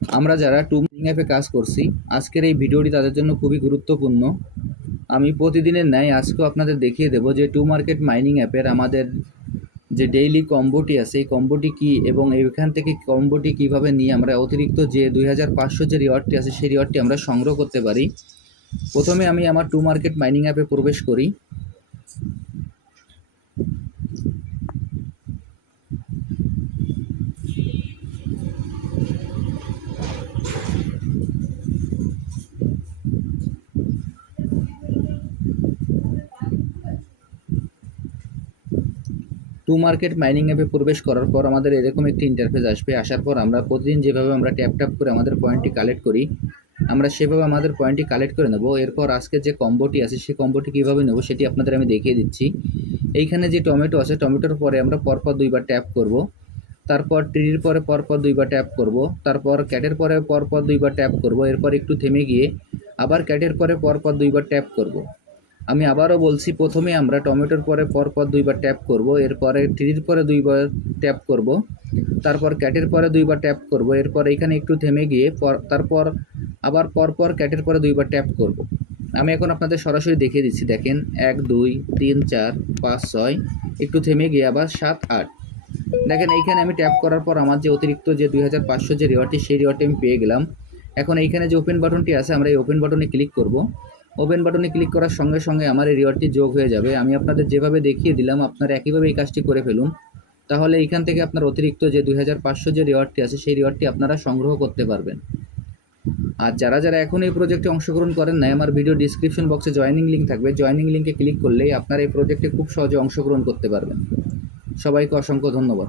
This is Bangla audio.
আমরা যারা টু মার্কেটিং অ্যাপে কাজ করছি, আজকের এই ভিডিওটি তাদের জন্য খুবই গুরুত্বপূর্ণ। আমি প্রতিদিনের ন্যায় আজকেও আপনাদের দেখিয়ে দেবো যে টু মার্কেট মাইনিং অ্যাপের আমাদের যে ডেইলি কম্বোটি আছে, এই কম্বোটি কী এবং এখান থেকে কম্বোটি কীভাবে নিয়ে আমরা অতিরিক্ত যে দুই হাজার পাঁচশো যে রিওয়ার্ডটি আছে, সেই রিওয়ার্ডটি আমরা সংগ্রহ করতে পারি। প্রথমে আমি আমার টু মার্কেট মাইনিং অ্যাপে প্রবেশ করি। টু মার্কেট মাইনিং অ্যাপে প্রবেশ করার পর আমাদের এরকম একটি ইন্টারফেস আসবে। আসার পর আমরা প্রতিদিন যেভাবে আমরা ট্যাপ ট্যাপ করে আমাদের পয়েন্টটি কালেক্ট করি, আমরা সেভাবে আমাদের পয়েন্টটি কালেক্ট করে নেব। এরপর আজকে যে কম্বোটি আছে, সেই কম্বোটি কীভাবে নেব সেটি আপনাদের আমি দেখিয়ে দিচ্ছি। এইখানে যে টমেটো আছে, টমেটোর পরে আমরা পরপর দুইবার ট্যাপ করব। তারপর ট্রির পরে পরপর দুইবার ট্যাপ করব। তারপর ক্যাটের পরে পরপর দুইবার ট্যাপ করব। এরপর একটু থেমে গিয়ে আবার ক্যাটের পরে পরপর দুইবার ট্যাপ করব। আমি আবারও বলছি প্রথমে আমরা টমেটোর পরে পরপর দুইবার ট্যাপ করব, এরপরে ট্রির পরে দুইবার ট্যাপ করব, তারপর ক্যাটের পরে দুইবার ট্যাপ করব, এরপর এখানে একটু থেমে গিয়ে পর- তারপর আবার পরপর ক্যাটের পরে দুইবার ট্যাপ করব। আমি এখন আপনাদের সরাসরি দেখিয়ে দিচ্ছি, দেখেন, এক, দুই, তিন, চার, পাঁচ, ছয়, একটু থেমে গিয়ে আবার সাত, আট। দেখেন, এইখানে আমি ট্যাপ করার পর আমার যে অতিরিক্ত যে দুই হাজার পাঁচশো যে রিওয়ার্ডটি সেই রিওয়ার্ডটি আমি পেয়ে গেলাম। এখন এইখানে যে ওপেন বাটনটি আছে, আমরা এই ওপেন বাটনে ক্লিক করব। ওপেন বাটনে ক্লিক করার সঙ্গে সঙ্গে আমার এই রিওয়ার্ডটি যোগ হয়ে যাবে। আমি আপনাদের যেভাবে দেখিয়ে দিলাম, আপনারা একইভাবে এই কাজটি করে ফেলুন। তাহলে এইখান থেকে আপনার অতিরিক্ত যে দুই হাজার পাঁচশো যে রিওয়ার্ডটি আছে, সেই রিওয়ার্ডটি আপনারা সংগ্রহ করতে পারবেন। আর যারা যারা এখন এই প্রজেক্টে অংশগ্রহণ করেন নাই, আমার ভিডিও ডিসক্রিপশন বক্সে জয়েনিং লিঙ্ক থাকবে। জয়েনিং লিঙ্কে ক্লিক করলেই আপনারা এই প্রজেক্টে খুব সহজে অংশগ্রহণ করতে পারবেন। সবাইকে অসংখ্য ধন্যবাদ।